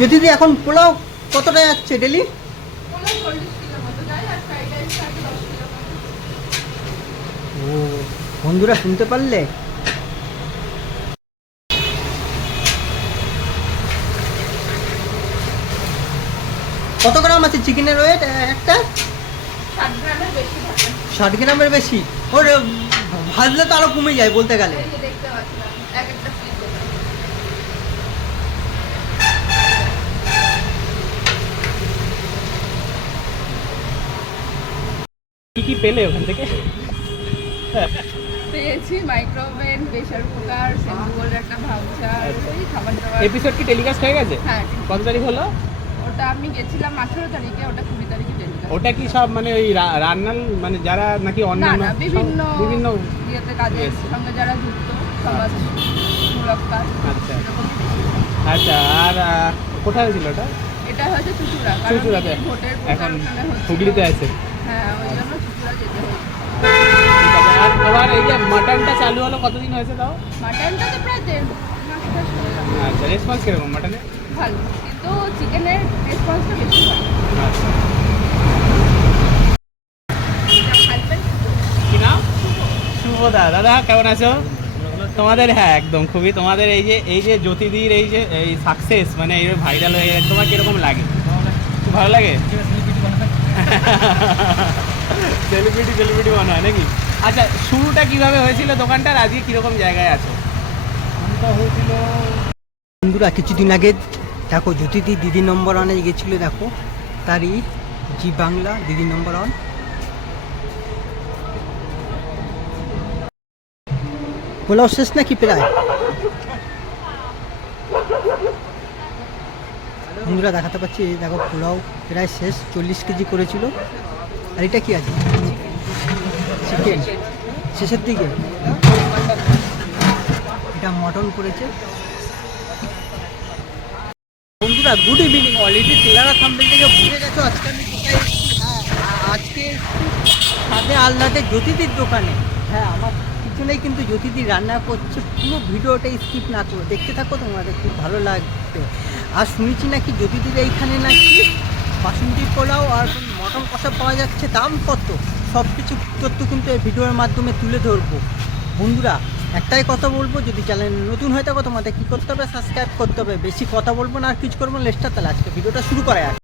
যদি এখন পোলাও কতটা যাচ্ছে ডেলি? ও বন্ধুরা শুনতে পারলে? কত গ্রাম আছে চিকেনের ওয়েট একটা? 60 গ্রামের বেশি। ওর ভাজলে তো আরো কমে যায় বলতে গেলে। কি কি পেলে ওখান থেকে? পেয়েছি মাইক্রোওভেন, প্রেসার কুকার, সেন্টুগোল্ড একটা ভাউচার, এই খাবার দাবার। এপিসোড কি টেলিকাস্ট হয়ে গেছে? হ্যাঁ। কত তারিখ হলো? ওটা আমি গেছিলাম 18 তারিখে, ওটা 20 তারিখে টেলিকাস্ট। ওটা কি সব মানে ওই রান্নার মানে যারা নাকি না অন্যান্য না, বিভিন্ন বিভিন্ন ইয়েতে কাজের সঙ্গে যারা যুক্ত, সমাজমূলক কাজ। আচ্ছা এরকমই বেশি। আচ্ছা। আর কোথায় হয়েছিল ওটা? এটা হচ্ছে চুচুড়া, কারণ চুচুড়াতে ভোটের এখন প্রচারণা হচ্ছে। হুগলিতে আছে। হ্যাঁ, ওই জন্য চুচুড়া যেতে হয়েছে। আর তোমার এই যে মাটনটা চালু হলো কতদিন হয়েছে তাও? মাটনটা তো প্রায় 1.5 মাস হয়ে গেল। আচ্ছা, রেসপন্স কিরকম মাটনে? ভালো, কিন্তু চিকেনের রেসপন্সটা বেশি হয়। আচ্ছা, হাজবেন্ড কি নাম? শুভদা। দাদা কেমন আছো? তোমাদের হ্যাঁ একদম খুবই তোমাদের এই যে জ্যোতিদির এই সাকসেস মানে এই ভাইরাল হয়ে গেছে, তোমার কিরকম লাগে? খুব ভালো লাগে। সেলিব্রিটি মনে হয় নাকি? আচ্ছা, শুরুটা কিভাবে হয়েছিল দোকানটার, আজকে কিরকম জায়গায় আছো? শুরুটা হয়েছিল বন্ধুরা কিছুদিন আগে। দেখো জ্যোতিদি দিদি নম্বর ওয়ানে গেছিলো, দেখো তারই জি বাংলা দিদি নম্বর ওয়ান। পোলাও শেষ নাকি প্রায়? বন্ধুরা দেখাতে পাচ্ছি, এই দেখো পোলাও প্রায় শেষ, 40 কেজি করেছিল। আর এটা কি আছে? চিকেন শেষের দিকে। এটা মটন করেছে। বন্ধুরা গুড ইভিনিং। অলরেডি টেলারা থাম্বনেল থেকে বুঝে গেছো আজকে আমি কোথায় এসেছি। হ্যাঁ, আজকে সাথে আলনাতে জ্যোতিদির দোকানে। হ্যাঁ, আমার পিছনেই কিন্তু জ্যোতিদি রান্না করছে। পুরো ভিডিওটা স্কিপ না করে দেখতে থাকো, তোমাদের খুব ভালো লাগবে। আর শুনেছি নাকি জ্যোতিদির এইখানে নাকি বাসন্তী পোলাও আর মটন কষা পাওয়া যাচ্ছে। দাম কত সব কিছু তথ্য কিন্তু এই ভিডিওর মাধ্যমে তুলে ধরবো। বন্ধুরা একটাই কথা বলবো, যদি চ্যানেল নতুন হয়ে থাকো তোমাদের কী করতে হবে? সাবস্ক্রাইব করতে হবে। বেশি কথা বলবো না আর কিছু করবো না, লেস্টার। তাহলে আজকে ভিডিওটা শুরু করা যাক।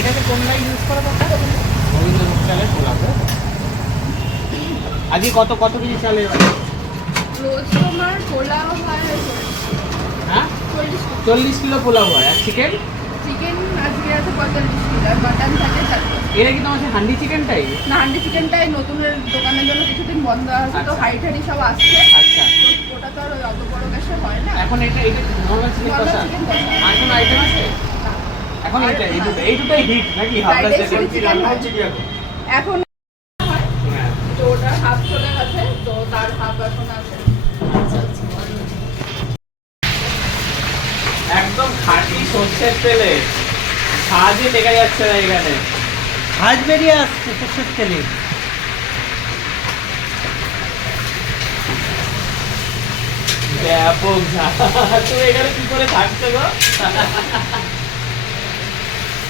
এটাকে কোন লাইন ইউজ করা দরকার? গোবিন্দভোগ চালের পোলাও। আজকে কত কেজি চালে? রোজ তোমার পোলাও হয় হ্যাঁ 40 কিলো পোলাও হয়। আর চিকেন? চিকেন আজকে আছে 45 কিলো, আর মাটন থাকে 40। এটা কি তোমার হান্ডি চিকেনটাই? না, হান্ডি চিকেনটাই নতুনের দোকানের জন্য কিছুদিন বন্ধ আছে, তো আচ্ছা। হাইট সব আসছে। আচ্ছা, তো ওটা তো আর ওই অত বড় গ্যাসে হয় না। এখন এটা নরমাল চিকেন Normal কষা। chicken কষা। আর কোনো আইটেম আছে? এখন আর এই দুটোই হিট নাকি? হাফটা Fried rice second chili chicken হয়। এখন হ্যাঁ। তো ওটার হাফ চলে গেছে, তো তার হাফ এখন আছে। একদম খাঁটি সর্ষের তেলে সাহায্যে লেগে যাচ্ছে না এখানে। ভাজ বেরিয়ে আসছে সর্ষের তেলে। ব্যাপক ঝাল। তুমি এখানে কি করে থাকছো গো?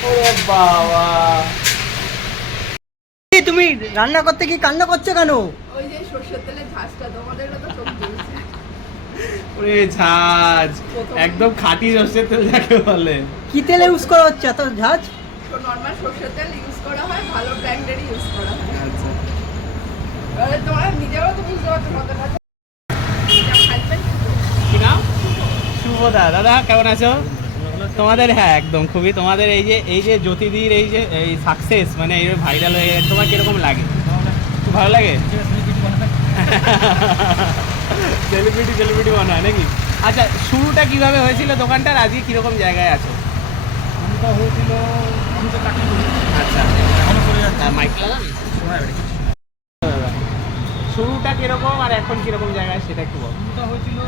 ওরে বাবা, তুমি রান্না করতে কি কান্না করছো কেন? ওই যে সর্ষের তেলের ঝাঁজটা তোমাদের তো চোখ জ্বলছে। ওরে ঝাঁজ, একদম খাঁটি সর্ষের তেল যাকে বলে। কি তেলে ইউজ করা হচ্ছে এত ঝাঁজ? নর্মাল সর্ষের তেল ইউজ করা হয়, ভালো ব্র্যান্ডেরই ইউজ করা হয়। আচ্ছা, এবারে তোমার নিজেরও তো বুঝতে পারছো কতটা। হাজবেন্ড কি নাম? শুভদা। দাদা কেমন আছো? তোমাদের হ্যাঁ একদম খুবই তোমাদের এই যে জ্যোতিদির এই সাকসেস মানে এই ভাইরাল হয়ে গেছে, তোমার কিরকম লাগে? খুব ভালো লাগে। সেলিব্রিটি মনে হয় নাকি? আচ্ছা, শুরুটা কিভাবে হয়েছিল দোকানটার, আজকে কিরকম জায়গায় আছো? শুরুটা হয়েছিল, আমি তো চাকরি করি, আচ্ছা, এখনো করে যাচ্ছি। মাইক লাগান। শুরুটা কিরকম আর এখন কিরকম জায়গায় সেটা একটু বল। শুরুটা হয়েছিল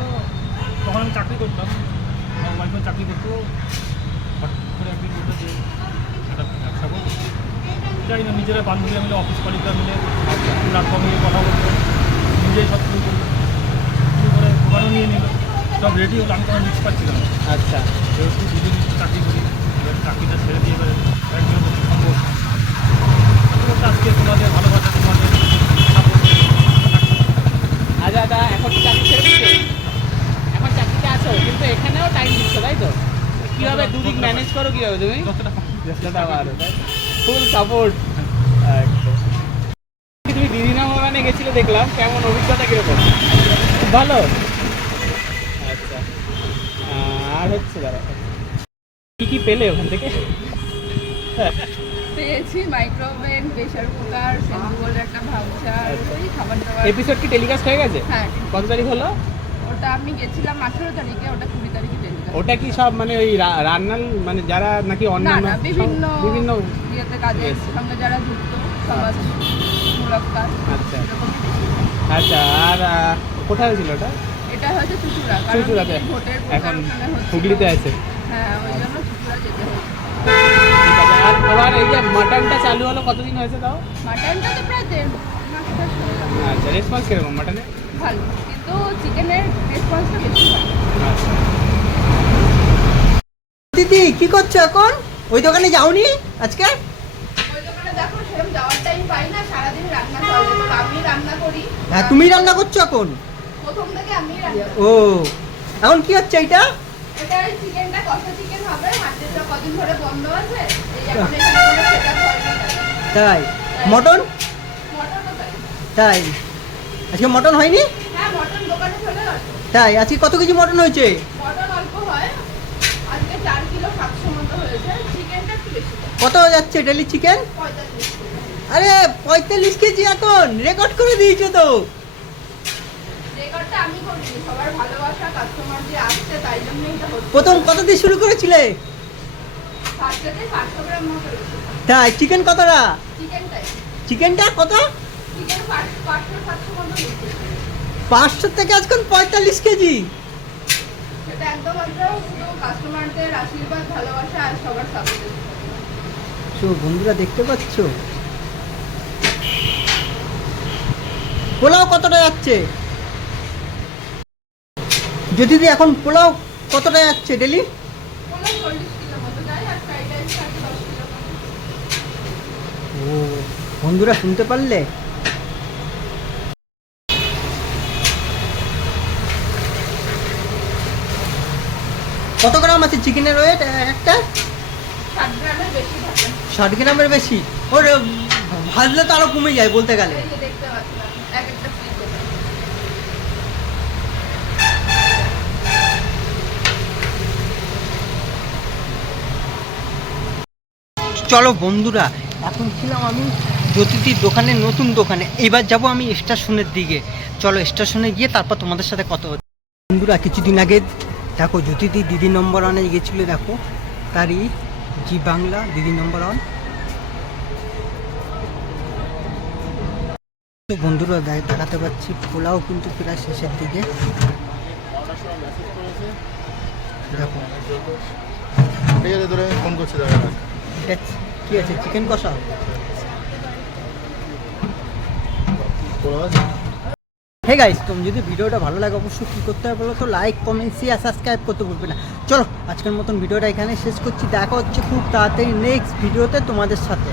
তখন আমি চাকরি করতাম, আমার ওয়াইফও চাকরি করতো। হঠাৎ করে একদিন বললো যে একটা ব্যবসা করবো। জানি না, নিজেরা বান্ধবীরা মিলে, অফিস কলিগরা মিলে প্ল্যাটফর্মে কথা বলতো, নিজেই সব শুরু করলো। শুরু করে দোকানও নিয়ে নিল। সব রেডি হলো, আমি কোনো রিস্ক পাচ্ছিলাম না। আচ্ছা যেহেতু দুদিন চাকরি করি, এবার চাকরিটা ছেড়ে দিয়ে এবার একজন সম্ভব না। তো আজকে তোমাদের ভালোবাসা, তোমাদের support আচ্ছা দাদা, এখন কি চাকরি ছেড়ে দিচ্ছে? এখন চাকরিতে আছো কিন্তু এখানেও টাইম দিচ্ছ তাই তো? কীভাবে দুদিক ম্যানেজ করো কীভাবে তুমি? যতটা ফুল সাপোর্ট। তুমি দিদিনগরে গেছিলে দেখলাম, কেমন অভিজ্ঞতা কীরকম? খুব ভালো। আচ্ছা আর হচ্ছে দাদা কী কী পেলে ওখান থেকে? পেয়েছি মাইক্রোওভেন, প্রেসার কুকার, সেন্টুগোল্ডের একটা ভাউচার, ওই খাবার দাবার। এপিসোড কি টেলিকাস্ট হয়ে গেছে? হ্যাঁ, কত তারিখ হলো? ওটা আমি গেছিলাম 18 তারিখে, ওটা 20 তারিখে টেলিকাস্ট। ওটা কি সব মানে ওই রান্নার মানে যারা নাকি না অন্যান্য না, বিভিন্ন বিভিন্ন ইয়েতে কাজের Yes. সঙ্গে যারা যুক্ত, সমাজমূলক কাজ। আচ্ছা এরকমই। আচ্ছা আর কোথায় ছিল ওটা? এটা হয়তো চুচুড়া, কারণ চুঁচুড়াতে। ভোটের প্রচার এখন ওখানে হচ্ছিল। হুগলিতে আছে। হ্যাঁ, ওই জন্য চুচুড়া যেতে হয়েছে। ঠিক আছে। আর তোমার এই যে মাটনটা চালু হলো কতদিন হয়েছে তাও? মাটনটা তো প্রায় 1.5 মাস হয়ে গেল। আচ্ছা রেসপন্স কিরকম মাটনে? ভালো, কিন্তু চিকেনের রেসপন্সটা বেশি ভালো। আচ্ছা দিদি কি করছো এখন? ওই দোকানে যাওনি আজকে? ওই দোকানে দেখো সেরকম যাওয়ার টাইম পাই না, সারাদিন রান্না করে, তো আমি রান্না করি। হ্যাঁ তুমি রান্না করছো এখন? প্রথম থেকে আমি রান্না করি। ও এখন কি হচ্ছে এইটা? এটা ওই চিকেনটা কষা চিকেন হবে, মার্কেটটা কদিন ধরে বন্ধ আছে, এই এখন এখানে কোনো সেটআপ হয় না। তাই মটন? মটনও তাই। তাই আজকে মটন হয়নি? হ্যাঁ, মটন দোকানে চলে গেছে। তাই আজকে কত কেজি মটন হয়েছে? মটন অল্প হয়, আজকে 4 কিলো 700 মতো হয়েছে, চিকেনটা একটু বেশি হয়, কত যাচ্ছে ডেলি চিকেন? 45 কিলো। আরে 45 কেজি এখন রেকর্ড করে দিয়েছো তো। রেকর্ডটা আমি করিনি, সবার ভালোবাসা, কাস্টমার যে আসছে তাই জন্যই এটা হচ্ছে। প্রথম কত দিয়ে শুরু করেছিলে? ফার্স্টেতে 500 গ্রাম মতো রয়েছে তাই চিকেন কতটা? চিকেনটাই। চিকেনটা কত? চিকেন 500-700 মতো রয়েছে। 500 থেকে আজকাল 45 কেজি। সেটা একদম শুধু কাস্টমারদের আশীর্বাদ, ভালোবাসা আর সবার সাপোর্টের। তো বন্ধুরা দেখতে পাচ্ছ পোলাও কতটা যাচ্ছে? যদি এখন পোলাও কতটা যাচ্ছে ডেলি? পোলাও 40 কিলো মতো যায়, আর ফ্রাইড রাইস থাকে 10 কিলো মতো। ও বন্ধুরা শুনতে পারলে? কত গ্রাম আছে চিকেনের ওয়েট একটা? 60 গ্রামের বেশি থাকে। 60 গ্রামের বেশি? ওর ভাজলে তো আরো কমে যায় বলতে গেলে। এই যে দেখতে পাচ্ছেন এক একটা পিস। চলো বন্ধুরা, এখন ছিলাম আমি জ্যোতিদির দোকানে, নতুন দোকানে। এবার যাব আমি স্টেশনের দিকে। চলো স্টেশনে গিয়ে তারপর তোমাদের সাথে কথা হচ্ছে। বন্ধুরা কিছুদিন আগে দেখো জ্যোতিদি দিদি নম্বর ওয়ানে গেছিলো, দেখো তারই জি বাংলা দিদি নম্বর ওয়ান। তো বন্ধুরা দেখাতে পাচ্ছি পোলাও কিন্তু প্রায় শেষের দিকে। দেখো ঠিক আছে, ধরে ফোন করছি দাদা। এটা কি আছে? চিকেন কষা। হে গাইস, তুমি যদি ভিডিওটা ভালো লাগে অবশ্যই কী করতে হবে বলো তো? লাইক, কমেন্ট, শেয়ার, সাবস্ক্রাইব করতে ভুলবে না। চলো আজকের মতন ভিডিওটা এখানে শেষ করছি। দেখা হচ্ছে খুব তাড়াতাড়ি নেক্সট ভিডিওতে তোমাদের সাথে।